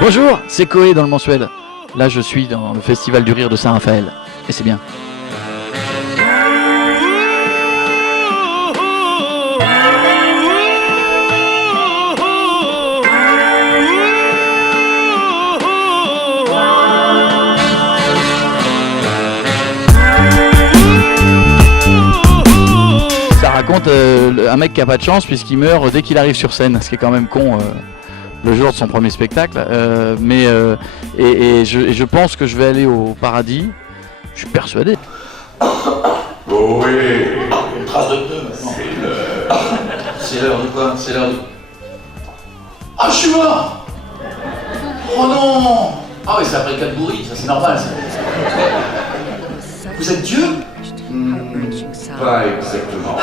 Bonjour, c'est Koé dans le mensuel. Là, je suis dans le festival du rire de Saint-Raphaël. Et c'est bien. Ça raconte un mec qui a pas de chance puisqu'il meurt dès qu'il arrive sur scène, ce qui est quand même con. Le jour de son premier spectacle, je pense que je vais aller au paradis. Je suis persuadé. Oh oui. Une trace de pneu maintenant. C'est l'heure de quoi? C'est l'heure de... Ah, je suis mort. Oh non. Ah oui, c'est après 4 bourris, ça c'est normal. Ça. Vous êtes Dieu? Pas exactement.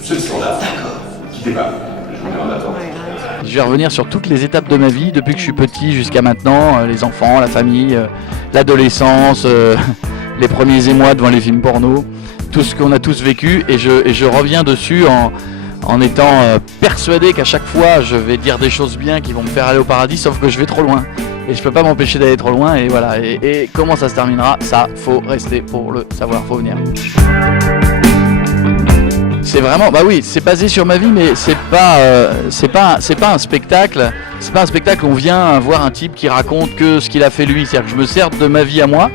Ce sont-là. D'accord. Quittez pas. Je vous mets en attente. Je vais revenir sur toutes les étapes de ma vie, depuis que je suis petit jusqu'à maintenant, les enfants, la famille, l'adolescence, les premiers émois devant les films porno, tout ce qu'on a tous vécu, et je reviens dessus en étant persuadé qu'à chaque fois je vais dire des choses bien qui vont me faire aller au paradis, sauf que je vais trop loin. Et je peux pas m'empêcher d'aller trop loin, et voilà. Et comment ça se terminera, ça, faut rester pour le savoir, faut venir. C'est vraiment, bah oui, c'est basé sur ma vie, mais c'est pas un spectacle. C'est pas un spectacle où on vient voir un type qui raconte que ce qu'il a fait lui. C'est-à-dire que je me sers de ma vie à moi,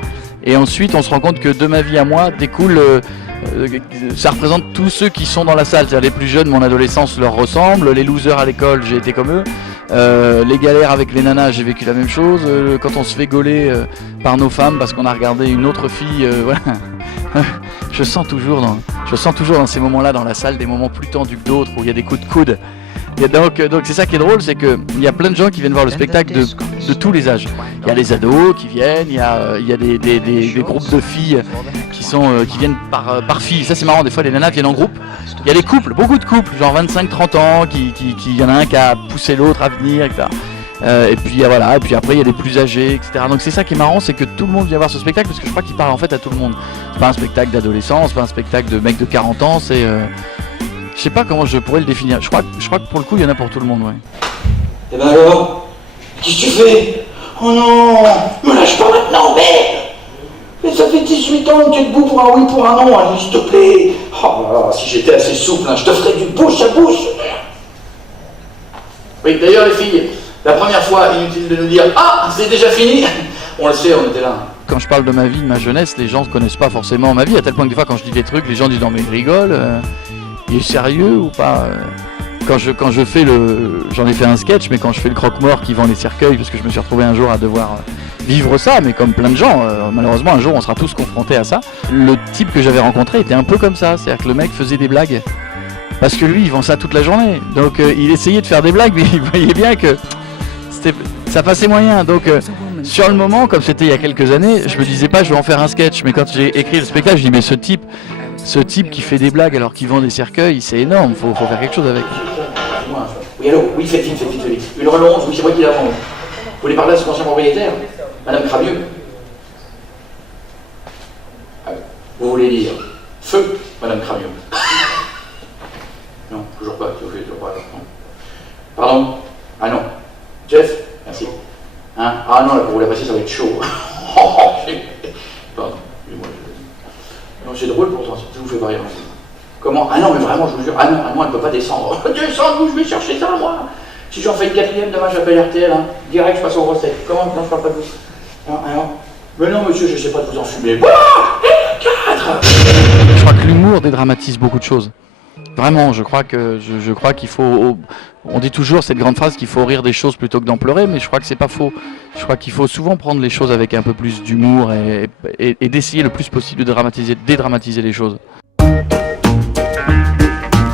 et ensuite on se rend compte que de ma vie à moi découle, ça représente tous ceux qui sont dans la salle. C'est-à-dire les plus jeunes, mon adolescence leur ressemble, les losers à l'école, j'ai été comme eux. Les galères avec les nanas, j'ai vécu la même chose. Quand on se fait gauler par nos femmes parce qu'on a regardé une autre fille, voilà. Je sens toujours dans ces moments-là dans la salle des moments plus tendus que d'autres où il y a des coups de coude. Et donc c'est ça qui est drôle, c'est qu'il y a plein de gens qui viennent voir le spectacle de tous les âges. Il y a les ados qui viennent, il y a des groupes de filles qui viennent par filles. Ça c'est marrant, des fois les nanas viennent en groupe. Il y a des couples, beaucoup de couples, genre 25-30 ans, il y en a un qui a poussé l'autre à venir, etc. Et puis voilà, et puis après il y a des plus âgés, etc. Donc c'est ça qui est marrant, c'est que tout le monde vient voir ce spectacle parce que je crois qu'il parle en fait à tout le monde. C'est pas un spectacle d'adolescence, c'est pas un spectacle de mec de 40 ans, c'est... je sais pas comment je pourrais le définir. Je crois que pour le coup il y en a pour tout le monde, ouais. Et ben alors, qu'est-ce que tu fais? Oh non, me lâche pas maintenant, merde! Mais ça fait 18 ans que tu es debout pour un oui, pour un non, allez, s'il te plaît! Oh là là, si j'étais assez souple, hein, je te ferais du bouche à bouche! Oui, d'ailleurs les filles, la première fois, inutile de nous dire « Ah, c'est déjà fini !» On le sait, on était là. Quand je parle de ma vie, de ma jeunesse, les gens ne connaissent pas forcément ma vie, à tel point que des fois quand je dis des trucs, les gens disent « Non mais il rigole, il est sérieux ou pas ?» Quand je fais j'en ai fait un sketch, mais quand je fais le croque-mort qui vend les cercueils, parce que je me suis retrouvé un jour à devoir vivre ça, mais comme plein de gens, malheureusement un jour on sera tous confrontés à ça. Le type que j'avais rencontré était un peu comme ça, c'est-à-dire que le mec faisait des blagues, parce que lui il vend ça toute la journée, donc il essayait de faire des blagues, mais il voyait bien que ça passait moyen, donc sur le moment, comme c'était il y a quelques années, je me disais pas je vais en faire un sketch, mais quand j'ai écrit le spectacle, je dis mais ce type qui fait des blagues alors qu'il vend des cercueils, c'est énorme, faut faire quelque chose avec. Oui, allô? Oui, faites vite. Une relance, oui, c'est moi qui la vends. Vous voulez parler à son ancien propriétaire? Madame Cramieux? Vous voulez dire feu, Madame Cramieux? Non, toujours pas, toujours pas. Non. Pardon? Ah non. Jeff? Merci. Hein? Ah non, là, pour vous l'apprécier, ça va être chaud. Pardon, non, c'est drôle pourtant, ça vous fait pas rire. Comment? Ah non, mais vraiment, je vous jure, ah non, elle peut pas descendre. Descendre, je vais chercher ça, moi. Si j'en fais une quatrième, demain j'appelle RTL, hein. Direct, je passe aux recettes. Comment? Non, je parle pas de vous. Non. Mais non, monsieur, je sais pas de vous enfumer. Je crois que l'humour dédramatise beaucoup de choses. Vraiment, je crois qu'il faut... On dit toujours cette grande phrase qu'il faut rire des choses plutôt que d'en pleurer, mais je crois que c'est pas faux. Je crois qu'il faut souvent prendre les choses avec un peu plus d'humour et d'essayer le plus possible de dédramatiser les choses.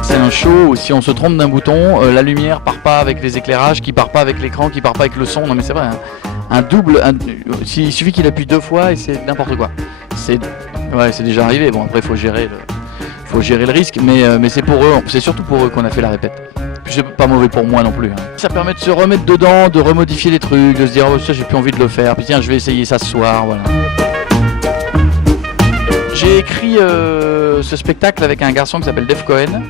C'est un show où si on se trompe d'un bouton, la lumière part pas avec les éclairages, qui part pas avec l'écran, qui part pas avec le son. Non mais c'est vrai, hein. Il suffit qu'il appuie 2 fois et c'est n'importe quoi. C'est déjà arrivé. Bon après faut gérer le risque, mais c'est pour eux, c'est surtout pour eux qu'on a fait la répète. Puis c'est pas mauvais pour moi non plus. Hein. Ça permet de se remettre dedans, de remodifier les trucs, de se dire oh ça j'ai plus envie de le faire. Puis tiens je vais essayer ça ce soir, voilà. J'ai écrit ce spectacle avec un garçon qui s'appelle Dave Cohen,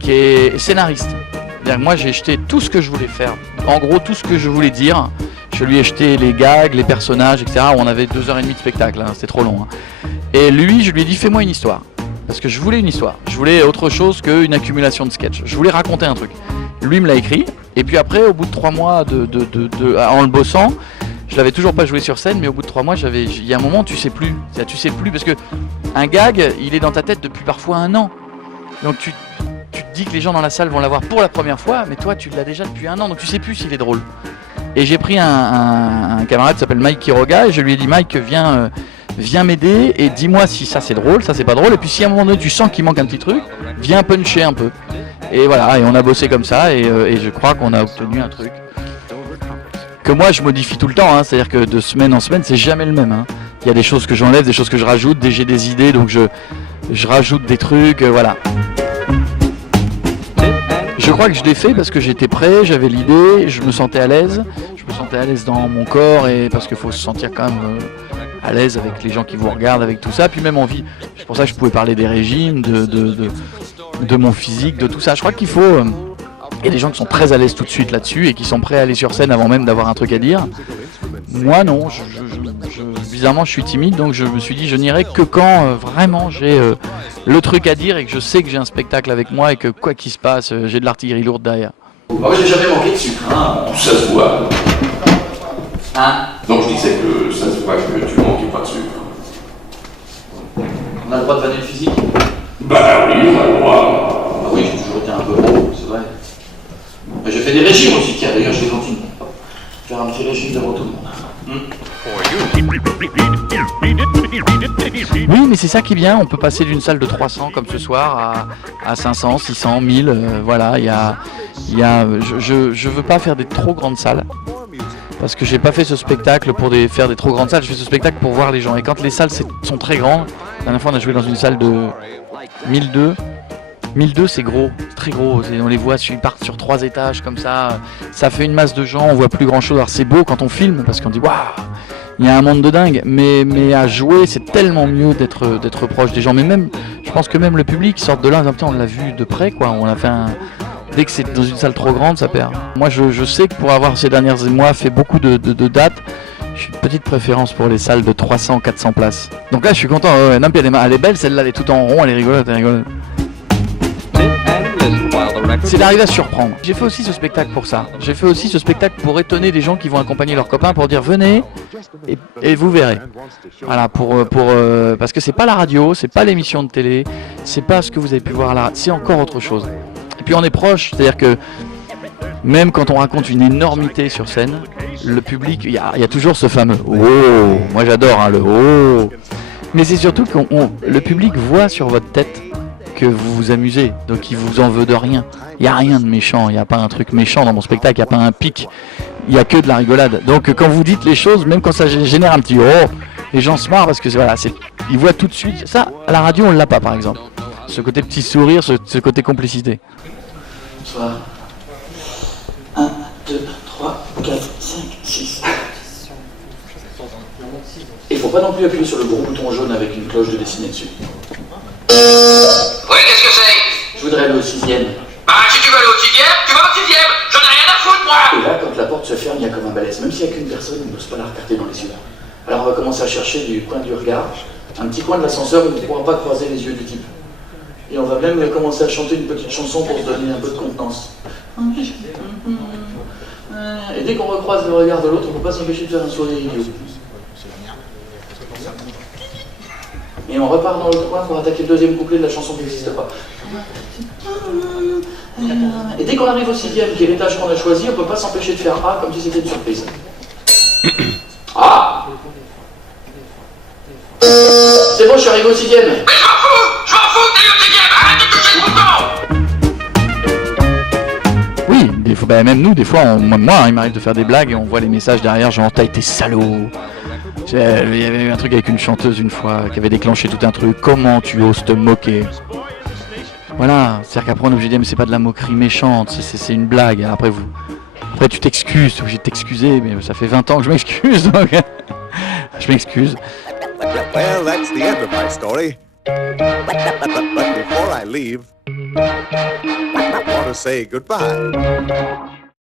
qui est scénariste. C'est-à-dire que moi j'ai jeté tout ce que je voulais faire en gros tout ce que je voulais dire. Je lui ai jeté les gags, les personnages, etc. On avait 2h30 de spectacle, hein, c'était trop long. Hein. Et lui, je lui ai dit fais-moi une histoire. Parce que je voulais une histoire. Je voulais autre chose qu'une accumulation de sketchs. Je voulais raconter un truc. Lui me l'a écrit. Et puis après, au bout de 3 mois en le bossant, je l'avais toujours pas joué sur scène, mais au bout de 3 mois, il y a un moment, tu sais plus. Tu sais plus parce que un gag, il est dans ta tête depuis parfois 1 an. Donc tu te dis que les gens dans la salle vont l'avoir pour la première fois, mais toi, tu l'as déjà depuis 1 an, donc tu sais plus s'il est drôle. Et j'ai pris un camarade qui s'appelle Mike Quiroga et je lui ai dit Mike, viens m'aider et dis-moi si ça c'est drôle, ça c'est pas drôle. Et puis si à un moment donné tu sens qu'il manque un petit truc, viens puncher un peu. Et voilà, et on a bossé comme ça et je crois qu'on a obtenu un truc que moi je modifie tout le temps, hein, c'est-à-dire que de semaine en semaine c'est jamais le même. Hein. Il y a des choses que j'enlève, des choses que je rajoute, j'ai des idées donc je rajoute des trucs, voilà. Je crois que je l'ai fait parce que j'étais prêt, j'avais l'idée, je me sentais à l'aise dans mon corps et parce qu'il faut se sentir quand même à l'aise avec les gens qui vous regardent, avec tout ça, puis même envie. C'est pour ça que je pouvais parler des régimes, de mon physique, de tout ça. Je crois qu'il faut... Il y a des gens qui sont très à l'aise tout de suite là-dessus et qui sont prêts à aller sur scène avant même d'avoir un truc à dire. Moi non, bizarrement je suis timide, donc je me suis dit je n'irai que quand vraiment j'ai le truc à dire et que je sais que j'ai un spectacle avec moi et que quoi qu'il se passe, j'ai de l'artillerie lourde derrière. Moi j'ai jamais manqué de sucre. Hein, ça se voit. Hein? Donc je disais que ça se voit que tu manquais pas de sucre. On a le droit de vanner le physique? Bah oui, on a le droit. Bah oui, j'ai toujours été un peu gros, c'est vrai. Mais j'ai fait des régimes aussi, tiens, d'ailleurs je vais continuer. Faire un petit régime devant tout le monde. Oui, mais c'est ça qui est bien, on peut passer d'une salle de 300 comme ce soir à 500, 600, 1000, voilà, je veux pas faire des trop grandes salles, parce que j'ai pas fait ce spectacle pour faire des trop grandes salles, je fais ce spectacle pour voir les gens, et quand les salles sont très grandes, la dernière fois on a joué dans une salle de 1002, 1002 c'est gros, c'est très gros, on les voit, ils partent sur 3 étages comme ça fait une masse de gens, on voit plus grand chose, alors c'est beau quand on filme, parce qu'on dit waouh, il y a un monde de dingue, mais à jouer c'est tellement mieux d'être proche des gens, mais même, je pense que même le public sort de là, on l'a vu de près quoi, on a fait dès que c'est dans une salle trop grande ça perd. Moi je sais que pour avoir ces derniers mois fait beaucoup de dates, j'ai une petite préférence pour les salles de 300-400 places. Donc là je suis content, non, puis elle est belle celle-là, elle est toute en rond, elle est rigolote, C'est d'arriver à surprendre. J'ai fait aussi ce spectacle pour ça. J'ai fait aussi ce spectacle pour étonner des gens qui vont accompagner leurs copains pour dire venez et vous verrez. Voilà, parce que c'est pas la radio, c'est pas l'émission de télé, c'est pas ce que vous avez pu voir là, c'est encore autre chose. Et puis on est proche, c'est-à-dire que même quand on raconte une énormité sur scène, le public, il y a toujours ce fameux « oh ». Moi j'adore le « oh ». Mais c'est surtout que le public voit sur votre tête que vous vous amusez, donc il vous en veut de rien. Il n'y a rien de méchant, il n'y a pas un truc méchant dans mon spectacle, il n'y a pas un pic, il n'y a que de la rigolade. Donc quand vous dites les choses, même quand ça génère un petit « oh », les gens se marrent parce que voilà, ils voient tout de suite. Ça, à la radio, on ne l'a pas par exemple. Ce côté petit sourire, ce côté complicité. Bonsoir. 1, 2, 3, 4, 5, 6. Il ne faut pas non plus appuyer sur le gros bouton jaune avec une cloche de dessiner dessus. Oui, qu'est-ce que c'est? Je voudrais aller au 6e. Bah, si tu veux aller au 6e, tu vas au 6e. J'en ai rien à foutre, moi. Et là, quand la porte se ferme, il y a comme un balèze. Même s'il n'y a qu'une personne, on n'ose pas la regarder dans les yeux. Alors on va commencer à chercher du coin du regard, un petit coin de l'ascenseur où on ne pourra pas croiser les yeux du type. Et on va même commencer à chanter une petite chanson pour se donner un peu de contenance. Et dès qu'on recroise le regard de l'autre, on ne peut pas s'empêcher de faire un sourire idiot. Et on repart dans le coin pour attaquer le deuxième couplet de la chanson qui n'existe pas. Et dès qu'on arrive au 6e, qui est l'étage qu'on a choisi, on ne peut pas s'empêcher de faire A comme si c'était une surprise. Ah! C'est bon, je suis arrivé au 6e. Mais je m'en fous, t'es au 6e, arrête de toucher le bouton. Oui, même nous, des fois, moi, il m'arrive de faire des blagues et on voit les messages derrière, genre t'as été salaud. Il y avait eu un truc avec une chanteuse une fois qui avait déclenché tout un truc. Comment tu oses te moquer? Voilà, c'est-à-dire qu'après on est obligé de dire mais c'est pas de la moquerie méchante, c'est une blague. Après tu t'excuses, tu es obligé de t'excuser, mais ça fait 20 ans que je m'excuse, donc je m'excuse. Well, that's the end of my story. But before I leave, I want to say goodbye.